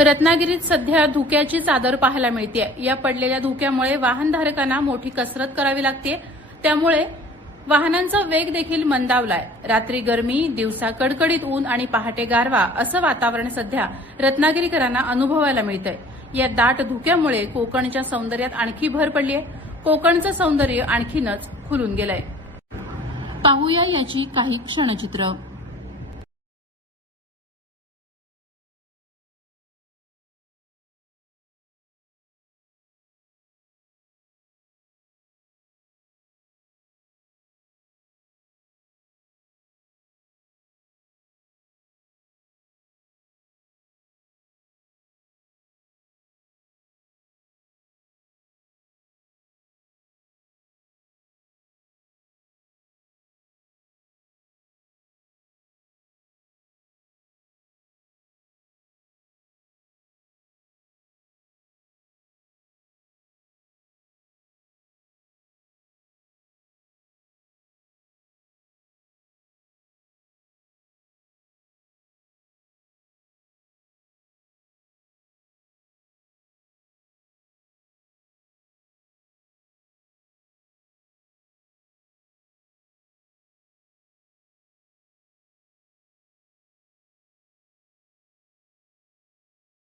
रत्नागिरीत सध्या धुक्याची चादर पाहायला मिळते। या पडलेल्या धुक्यामुळे वाहनधारकांना मोठी कसरत करावी लागते। त्यामुळे वाहनांचा वेग देखील मंदावलाय। रात्री गरमी, दिवसा कडकडीत ऊन आणि पहाटे गारवा असं वातावरण सध्या रत्नागिरीकरांना अनुभवायला मिळतंय। या दाट धुक्यामुळे कोकणच्या सौंदर्यात आणखी भर पडली आहे। कोकणचं सौंदर्य आणखीनच खुलून गेलंय। पाहूया याची काही क्षणचित्र।